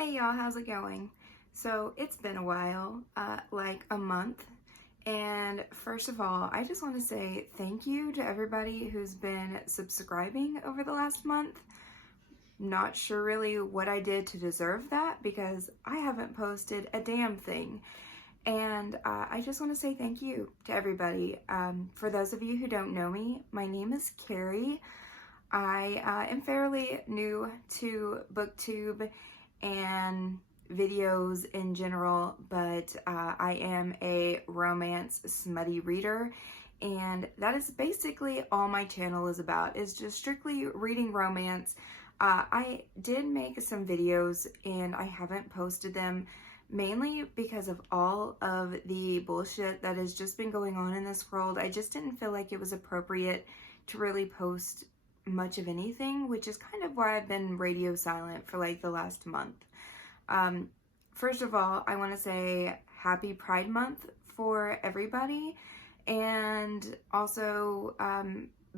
Hey y'all, how's it going? So it's been a while, like a month. And first of all, I just want to say thank you to everybody who's been subscribing over the last month. Not sure really what I did to deserve that because I haven't posted a damn thing. And I just want to say thank you to everybody. For those of you who don't know me, my name is Carrie. I am fairly new to BookTube and videos in general, but I am a romance smutty reader, and that is basically all my channel is about, is just strictly reading romance. I did make some videos and I haven't posted them mainly because of all of the bullshit that has just been going on in this world. I just didn't feel like it was appropriate to really post much of anything, which is kind of why I've been radio silent for like the last month. First of all, I want to say happy Pride Month for everybody, and also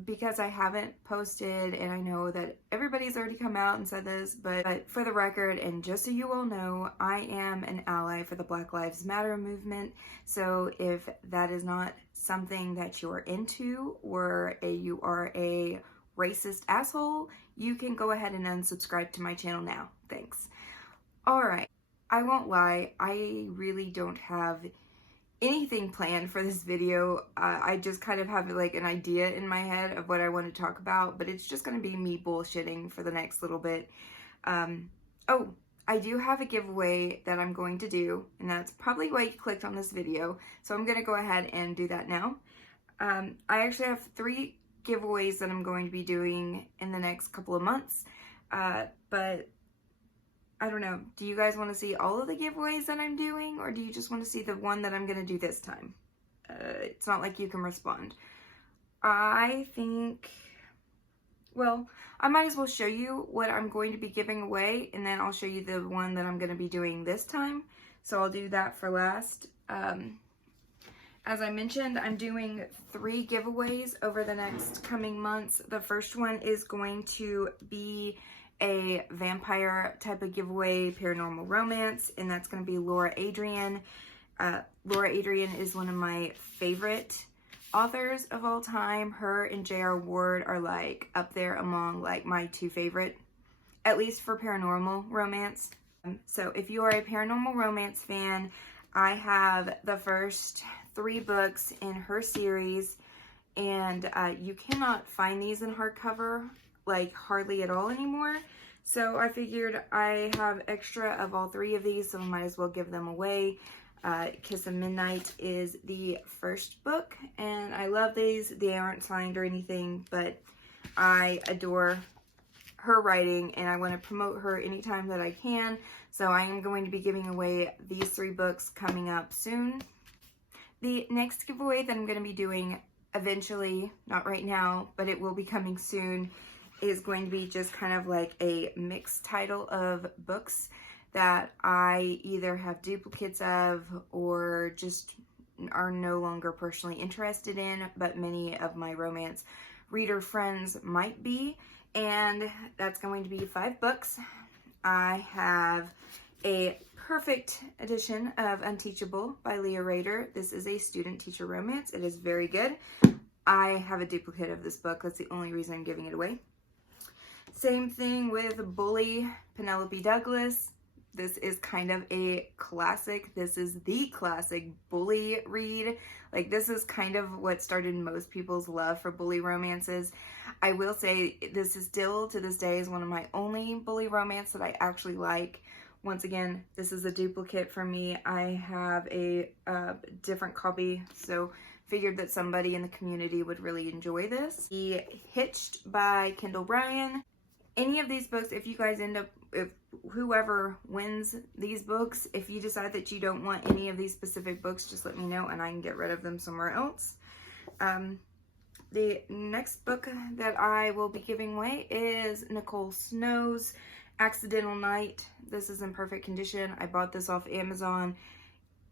because I haven't posted, and I know that everybody's already come out and said this, but for the record, and just so you all know, I am an ally for the Black Lives Matter movement. So if that is not something that you're into, or you are a racist asshole, you can go ahead and unsubscribe to my channel now. Thanks. Alright, I won't lie, I really don't have anything planned for this video. I just kind of have like an idea in my head of what I want to talk about, but it's just going to be me bullshitting for the next little bit. Oh, I do have a giveaway that I'm going to do, and that's probably why you clicked on this video, so I'm going to go ahead and do that now. I actually have 3 giveaways that I'm going to be doing in the next couple of months, but I don't know, do you guys want to see all of the giveaways that I'm doing, or do you just want to see the one that I'm going to do this time? It's not like you can respond. I think, well, I might as well show you what I'm going to be giving away, and then I'll show you the one that I'm going to be doing this time. So I'll do that for last. As I mentioned, I'm doing 3 giveaways over the next coming months. The first one is going to be a vampire type of giveaway, paranormal romance, and that's going to be Laura Adrian. Laura Adrian is one of my favorite authors of all time. Her and J.R. Ward are like up there among like my 2 favorite, at least for paranormal romance. So if you are a paranormal romance fan, I have the first 3 books in her series, and you cannot find these in hardcover like hardly at all anymore. So I figured I have extra of all 3 of these, so I might as well give them away. Kiss of Midnight is the first book, and I love these. They aren't signed or anything, but I adore her writing and I want to promote her anytime that I can. So I am going to be giving away these 3 books coming up soon. The next giveaway that I'm going to be doing eventually, not right now, but it will be coming soon, is going to be just kind of like a mixed title of books that I either have duplicates of or just are no longer personally interested in, but many of my romance reader friends might be. And that's going to be 5 books. I have a perfect edition of Unteachable by Leah Rader. This is a student teacher romance. It is very good. I have a duplicate of this book. That's the only reason I'm giving it away. Same thing with Bully, Penelope Douglas. This is kind of a classic. This is the classic bully read. Like, this is kind of what started most people's love for bully romances. I will say this is still, to this day, is one of my only bully romance that I actually like. Once again, this is a duplicate for me. I have a different copy, so figured that somebody in the community would really enjoy this. The Hitched by Kendall Bryan. Any of these books, if you guys end up, if whoever wins these books, if you decide that you don't want any of these specific books, just let me know and I can get rid of them somewhere else. The next book that I will be giving away is Nicole Snow's Accidental Night. This is in perfect condition. I bought this off Amazon.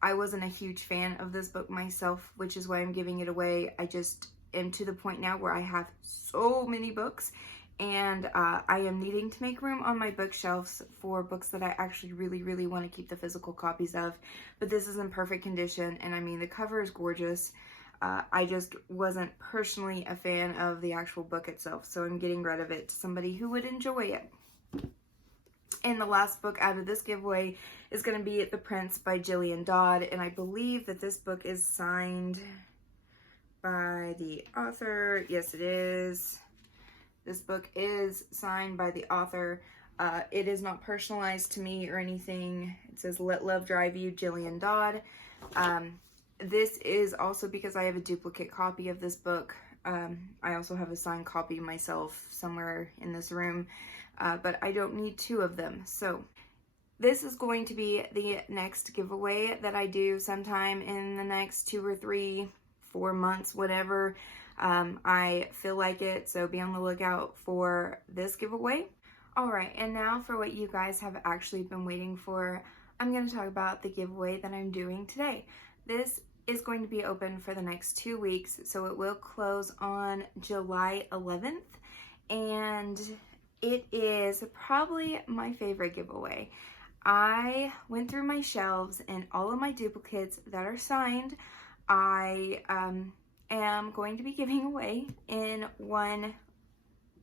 I wasn't a huge fan of this book myself, which is why I'm giving it away. I just am to the point now where I have so many books and I am needing to make room on my bookshelves for books that I actually really want to keep the physical copies of. But this is in perfect condition, and I mean, the cover is gorgeous. I just wasn't personally a fan of the actual book itself, so I'm getting rid of it to somebody who would enjoy it. And the last book out of this giveaway is going to be The Prince by Gillian Dodd, and I believe that this book is signed by the author. Yes, it is. This book is signed by the author. It is not personalized to me or anything. It says, "Let Love Drive You, Gillian Dodd." This is also because I have a duplicate copy of this book. I also have a signed copy myself somewhere in this room, but I don't need two of them. So this is going to be the next giveaway that I do sometime in the next 2 or 3, 4 months, whatever I feel like it. So be on the lookout for this giveaway. Alright, and now for what you guys have actually been waiting for. I'm going to talk about the giveaway that I'm doing today. This is going to be open for the next 2 weeks, so it will close on July 11th, and it is probably my favorite giveaway. I went through my shelves, and all of my duplicates that are signed, I am going to be giving away in one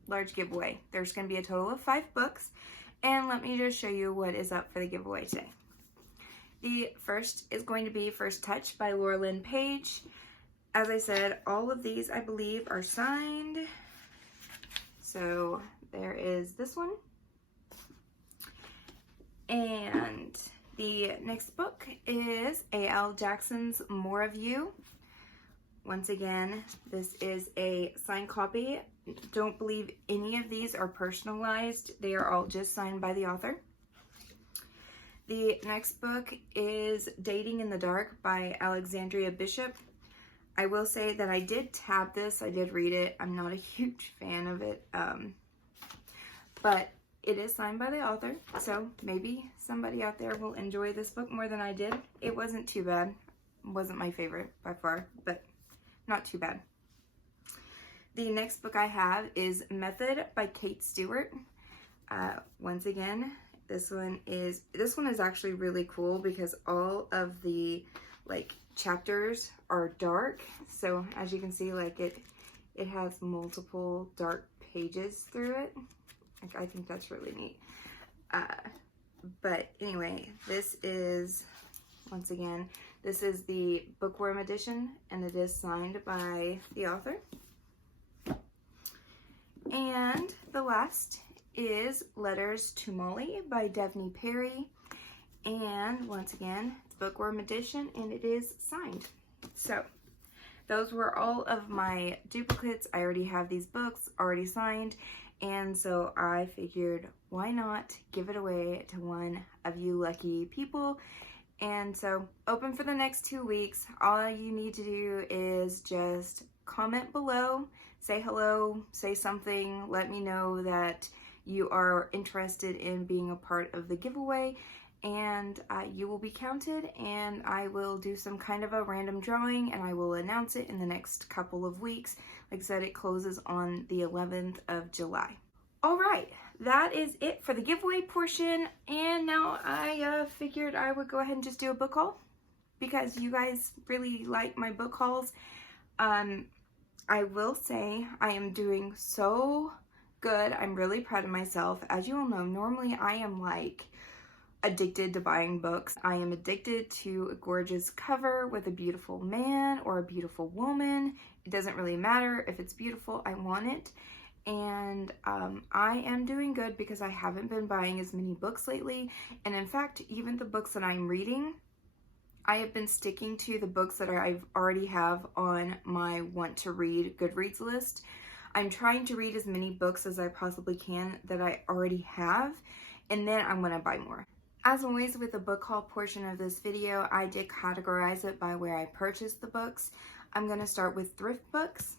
large giveaway. There's going to be a total of 5 books, and let me just show you what is up for the giveaway today. The first is going to be First Touch by Laura Lynn Page. As I said, all of these, I believe, are signed. So there is this one. And the next book is A.L. Jackson's More of You. Once again, this is a signed copy. Don't believe any of these are personalized. They are all just signed by the author. The next book is Dating in the Dark by Alexandria Bishop. I will say that I did tab this. I did read it. I'm not a huge fan of it. But it is signed by the author. So maybe somebody out there will enjoy this book more than I did. It wasn't too bad. It wasn't my favorite by far, but not too bad. The next book I have is Method by Kate Stewart. Once again, this one is actually really cool because all of the chapters are dark. So as you can see, it has multiple dark pages through it. I think that's really neat. But anyway, this is, once again, this is the bookworm edition, and it is signed by the author. And the last is Letters to Molly by Devney Perry. And once again, it's bookworm edition, and it is signed. So those were all of my duplicates. I already have these books already signed, and so I figured, why not give it away to one of you lucky people? And so open for the next 2 weeks. All you need to do is just comment below, say hello, say something, let me know that you are interested in being a part of the giveaway, and you will be counted, and I will do some kind of a random drawing, and I will announce it in the next couple of weeks. Like I said, it closes on the 11th of July. Alright, that is it for the giveaway portion, and now I figured I would go ahead and just do a book haul because you guys really like my book hauls. I will say I am doing so good. I'm really proud of myself. As you all know, normally I am addicted to buying books. I am addicted to a gorgeous cover with a beautiful man or a beautiful woman. It doesn't really matter if it's beautiful, I want it. And I am doing good because I haven't been buying as many books lately. And in fact, even the books that I'm reading, I have been sticking to the books that I already have on my want to read Goodreads list. I'm trying to read as many books as I possibly can that I already have, and then I'm going to buy more. As always with the book haul portion of this video, I did categorize it by where I purchased the books. I'm going to start with thrift books.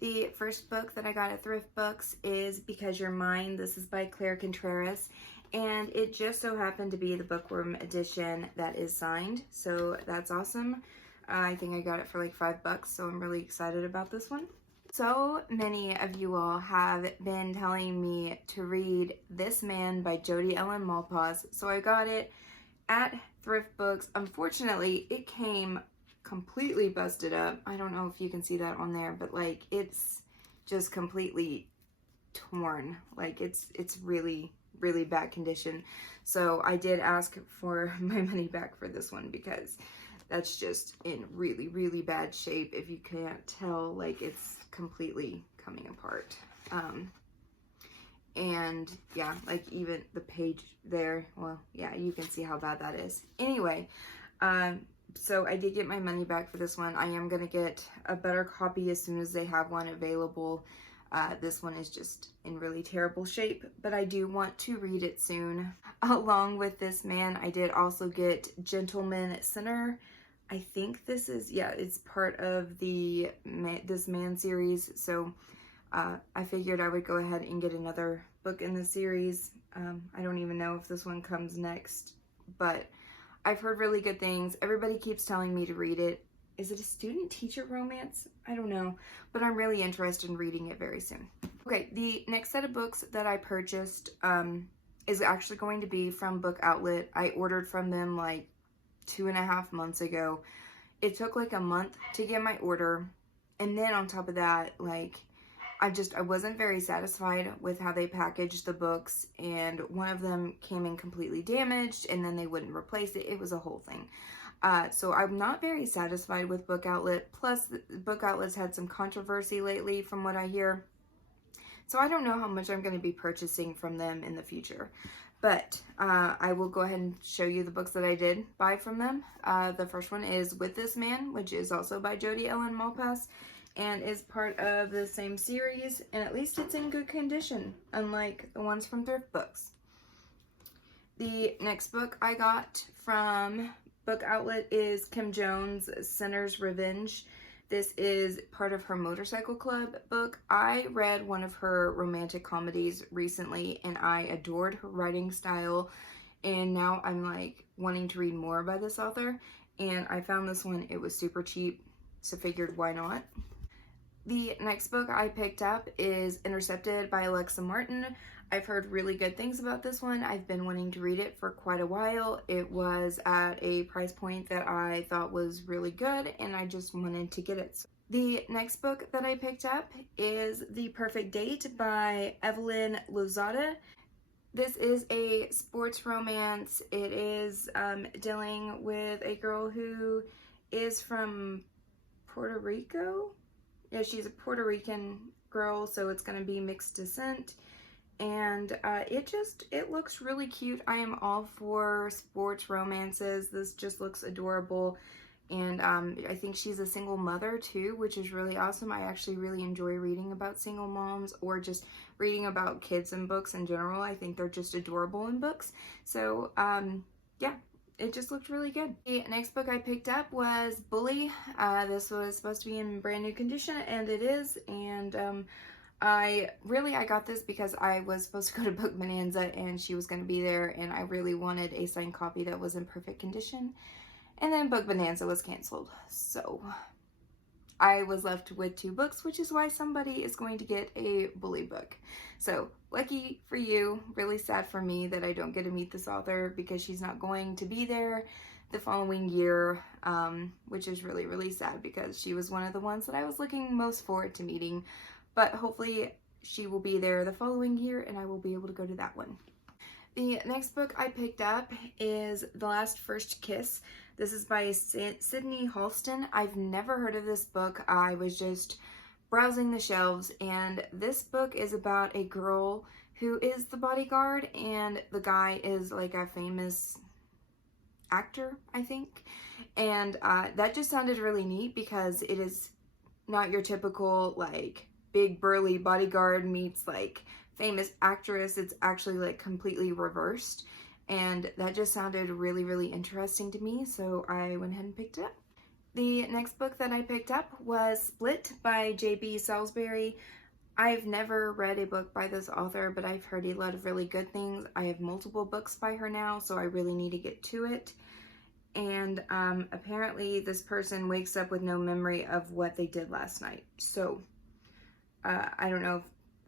The first book that I got at Thrift Books is Because You're Mine. This is by Claire Contreras, and it just so happened to be the bookworm edition that is signed, so that's awesome. I think I got it for like $5, so I'm really excited about this one. So many of you all have been telling me to read This Man by Jodi Ellen Malpass, so I got it at Thrift Books. Unfortunately, it came completely busted up. I don't know if you can see that on there, but like it's just completely torn. Like it's really bad condition. So I did ask for my money back for this one because that's just in really bad shape. If you can't tell, like it's completely coming apart. And yeah, like even the page there, well, yeah, you can see how bad that is. Anyway, so I did get my money back for this one. I am gonna get a better copy as soon as they have one available. This one is just in really terrible shape, but I do want to read it soon. Along with This Man, I did also get Gentleman Sinner. I think this is, yeah, it's part of the This Man series, so I figured I would go ahead and get another book in the series. I don't even know if this one comes next, but I've heard really good things. Everybody keeps telling me to read it. Is it a student-teacher romance? I don't know, but I'm really interested in reading it very soon. Okay, the next set of books that I purchased is actually going to be from Book Outlet. I ordered from them like 2.5 months ago. It took like a month to get my order, and then on top of that, like I wasn't very satisfied with how they packaged the books, and one of them came in completely damaged and then they wouldn't replace it. It was a whole thing. So I'm not very satisfied with Book Outlet. Plus, Book Outlet's had some controversy lately from what I hear. So I don't know how much I'm going to be purchasing from them in the future. But I will go ahead and show you the books that I did buy from them. The first one is With This Man, which is also by Jodi Ellen Malpass, and is part of the same series, and at least it's in good condition, unlike the ones from Thrift Books. The next book I got from Book Outlet is Kim Jones' Sinner's Revenge. This is part of her Motorcycle Club book. I read one of her romantic comedies recently, and I adored her writing style, and now I'm like wanting to read more by this author, and I found this one. It was super cheap, so figured why not. The next book I picked up is Intercepted by Alexa Martin. I've heard really good things about this one. I've been wanting to read it for quite a while. It was at a price point that I thought was really good, and I just wanted to get it. The next book that I picked up is The Perfect Date by Evelyn Lozada. This is a sports romance. It is dealing with a girl who is from Puerto Rico. Yeah, she's a Puerto Rican girl, so it's going to be mixed descent. And it looks really cute. I am all for sports romances. This just looks adorable. And I think she's a single mother too, which is really awesome. I actually really enjoy reading about single moms, or just reading about kids in books in general. I think they're just adorable in books. So yeah, it just looked really good. The next book I picked up was Bully. This was supposed to be in brand new condition, and it is. And I got this because I was supposed to go to Book Bonanza and she was going to be there, and I really wanted a signed copy that was in perfect condition. And then Book Bonanza was canceled, so I was left with 2 books, which is why somebody is going to get a Bully book. So lucky for you, really sad for me that I don't get to meet this author because she's not going to be there the following year, which is really sad because she was one of the ones that I was looking most forward to meeting. But hopefully she will be there the following year and I will be able to go to that one. The next book I picked up is The Last First Kiss. This is by Sydney Halston. I've never heard of this book. I was just browsing the shelves, and this book is about a girl who is the bodyguard, and the guy is like a famous actor, I think. And that just sounded really neat because it is not your typical like big burly bodyguard meets like famous actress. It's actually like completely reversed, and that just sounded really interesting to me, so I went ahead and picked it up. The next book that I picked up was Split by J.B. Salisbury. I've never read a book by this author, but I've heard a lot of really good things. I have multiple books by her now, so I really need to get to it. And apparently this person wakes up with no memory of what they did last night. So I don't know if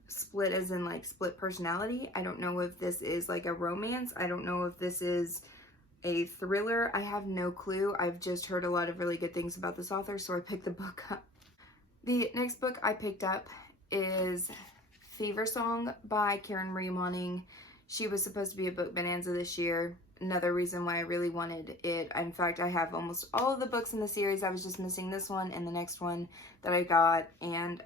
split as in like split personality. I don't know if this is like a romance. I don't know if this is a thriller. I have no clue. I've just heard a lot of really good things about this author, so I picked the book up. The next book I picked up is Fever Song by Karen Marie Moning. She was supposed to be a book bonanza this year. Another reason why I really wanted it. In fact, I have almost all of the books in the series. I was just missing this one and the next one that I got. And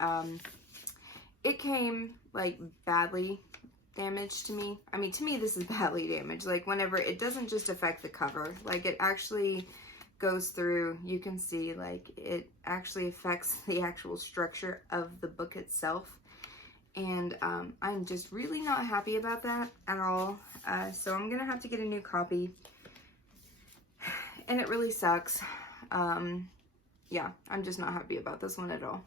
it came like badly damaged to me. I mean, to me, this is badly damaged. Like whenever it doesn't just affect the cover, like it actually goes through, you can see like it actually affects the actual structure of the book itself. And I'm just really not happy about that at all. So I'm gonna have to get a new copy. And it really sucks. Yeah, I'm just not happy about this one at all.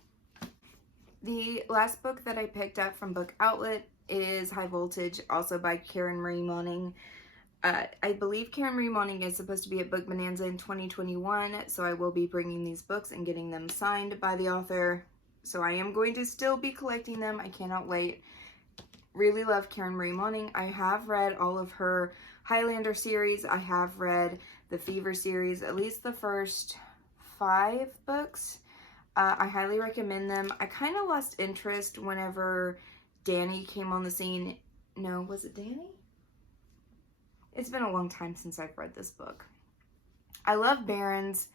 The last book that I picked up from Book Outlet is High Voltage, also by Karen Marie Moning. I believe Karen Marie Moning is supposed to be at Book Bonanza in 2021, so I will be bringing these books and getting them signed by the author. So I am going to still be collecting them. I cannot wait. Really love Karen Marie Moning. I have read all of her Highlander series. I have read the Fever series, at least the first 5 books. I highly recommend them. I kind of lost interest whenever Danny came on the scene. No, was it Danny? It's been a long time since I've read this book. I love Barrons,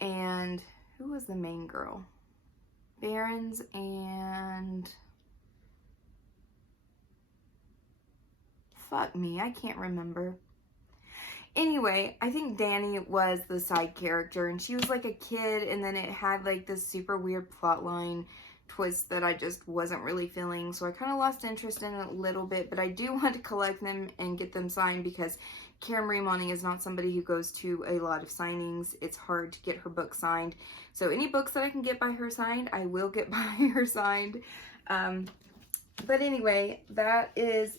and who was the main girl? Barrons and... fuck me, I can't remember. Anyway, I think Danny was the side character, and she was like a kid, and then it had like this super weird plotline twist that I just wasn't really feeling, so I kind of lost interest in it a little bit, but I do want to collect them and get them signed because Karen Marie Moning is not somebody who goes to a lot of signings. It's hard to get her book signed, so any books that I can get by her signed, I will get by her signed. But anyway, that is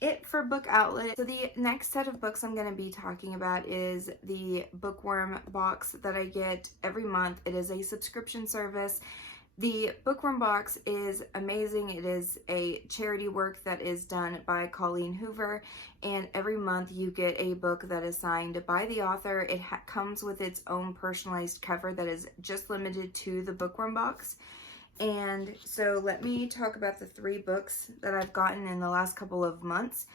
it for Book Outlet. So the next set of books I'm going to be talking about is the Bookworm box that I get every month. It is a subscription service. The Bookworm box is amazing. It is a charity work that is done by Colleen Hoover, and every month you get a book that is signed by the author. It comes with its own personalized cover that is just limited to the Bookworm box. And so let me talk about the 3 books that I've gotten in the last couple of months.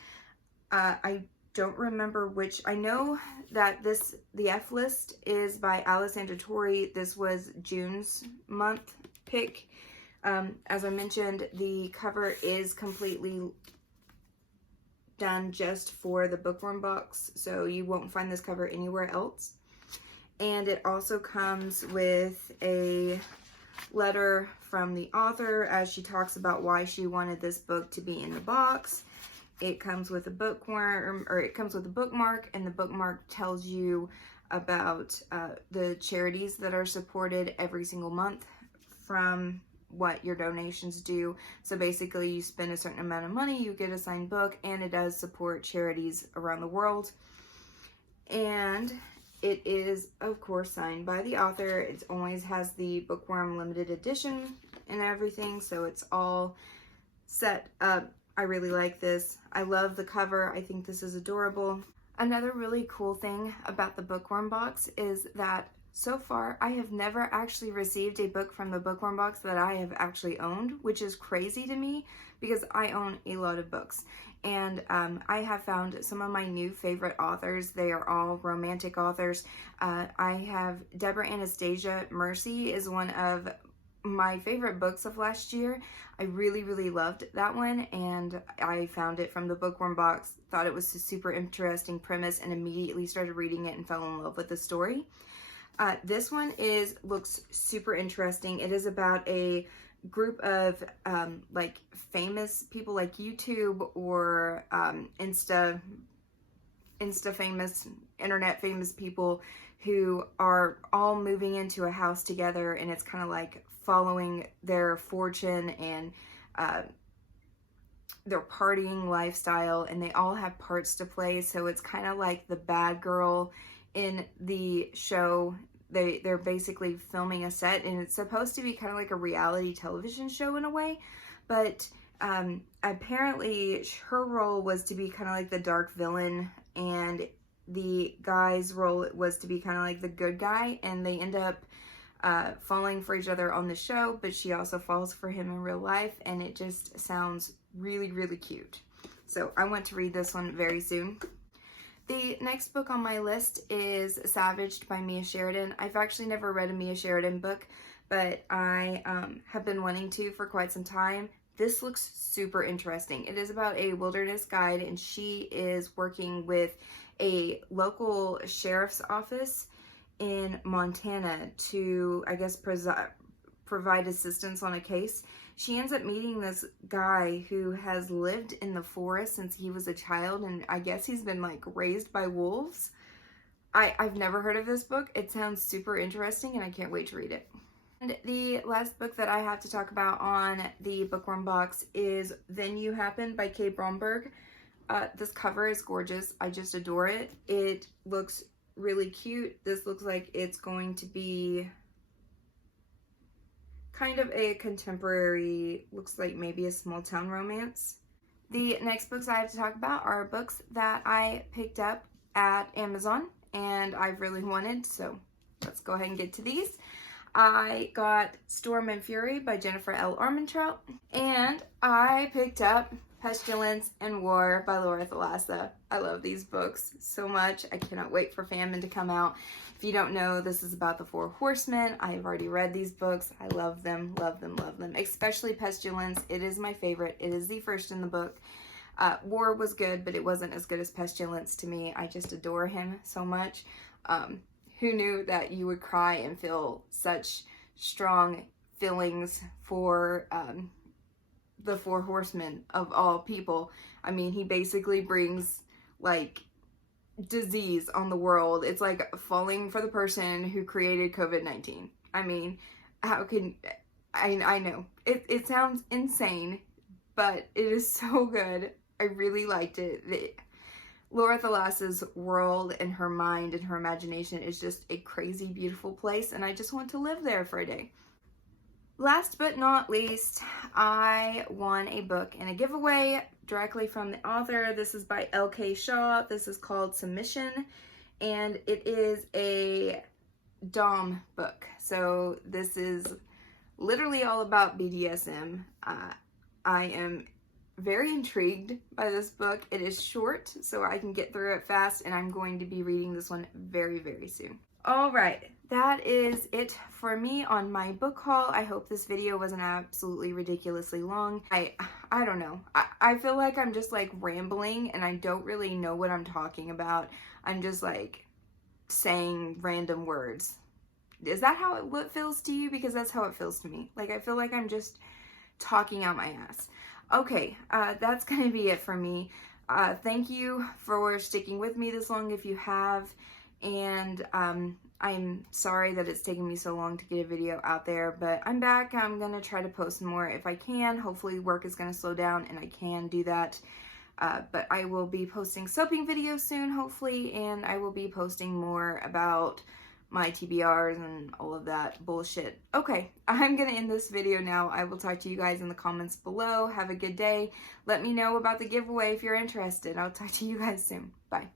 I don't remember which. I know that the F list is by Alessandra Torrey. This was June's month pick. As I mentioned, the cover is completely done just for the Bookworm box, so you won't find this cover anywhere else. And it also comes with a letter from the author as she talks about why she wanted this book to be in the box. It comes with a bookworm, or it comes with a bookmark, and the bookmark tells you about the charities that are supported every single month from what your donations do. So basically you spend a certain amount of money, you get a signed book, and it does support charities around the world. And it is, of course, signed by the author. It always has the Bookworm limited edition and everything, so it's all set up. I really like this. I love the cover. I think this is adorable. Another really cool thing about the Bookworm box is that so far I have never actually received a book from the Bookworm box that I have actually owned, which is crazy to me because I own a lot of books. And I have found some of my new favorite authors. They are all romantic authors. I have Deborah Anastasia. Mercy is one of my favorite books of last year. I really, really loved that one, and I found it from the Bookworm box, thought it was a super interesting premise, and immediately started reading it and fell in love with the story. This one looks super interesting. It is about a group of like famous people, like YouTube or Insta famous, internet famous people who are all moving into a house together, and it's kind of like following their fortune and their partying lifestyle, and they all have parts to play. So it's kind of like the bad girl in the show they're basically filming a set, and it's supposed to be kind of like a reality television show in a way, but apparently her role was to be kind of like the dark villain, and the guy's role was to be kind of like the good guy, and they end up falling for each other on the show, but she also falls for him in real life, and it just sounds really, really cute. So I want to read this one very soon. The next book on my list is Savaged by Mia Sheridan. I've actually never read a Mia Sheridan book, but I have been wanting to for quite some time. This looks super interesting. It is about a wilderness guide, and she is working with a local sheriff's office in Montana to, I guess, provide assistance on a case. She ends up meeting this guy who has lived in the forest since he was a child, and I guess he's been like raised by wolves. I've never heard of this book. It sounds super interesting, and I can't wait to read it. And the last book that I have to talk about on the bookworm box is Then You Happen by Kay Bromberg. This cover is gorgeous. I just adore it. It looks really cute. This looks like it's going to be kind of a contemporary, looks like maybe a small town romance. The next books I have to talk about are books that I picked up at Amazon and I've really wanted, so let's go ahead and get to these. I got Storm and Fury by Jennifer L. Armentrout, and I picked up Pestilence and War by Laura Thalassa. I love these books so much. I cannot wait for Famine to come out. If you don't know, this is about the Four Horsemen. I've already read these books. I love them, love them, love them. Especially Pestilence. It is my favorite. It is the first in the book. War was good, but it wasn't as good as Pestilence to me. I just adore him so much. Who knew that you would cry and feel such strong feelings for the Four Horsemen of all people? I mean, he basically brings like disease on the world. It's like falling for the person who created COVID-19. I mean, how can I know it sounds insane, but it is so good. I really liked it. Laura Thalassa's world and her mind and her imagination is just a crazy, beautiful place, and I just want to live there for a day. Last but not least, I won a book in a giveaway directly from the author. This is by L.K. Shaw. This is called Submission, and it is a Dom book. So this is literally all about BDSM. I am very intrigued by this book. It is short, so I can get through it fast, and I'm going to be reading this one very, very soon. All right, that is it for me on my book haul. I hope this video wasn't absolutely ridiculously long. I don't know. I feel like I'm just like rambling, and I don't really know what I'm talking about. I'm just like saying random words. Is that how it feels to you? Because that's how it feels to me. Like, I feel like I'm just talking out my ass. Okay, that's gonna be it for me. Thank you for sticking with me this long if you have, and I'm sorry that it's taken me so long to get a video out there, but I'm back. I'm gonna try to post more if I can. Hopefully work is gonna slow down and I can do that, but I will be posting soaping videos soon, hopefully, and I will be posting more about my TBRs and all of that bullshit. Okay, I'm gonna end this video now. I will talk to you guys in the comments below. Have a good day. Let me know about the giveaway if you're interested. I'll talk to you guys soon. Bye.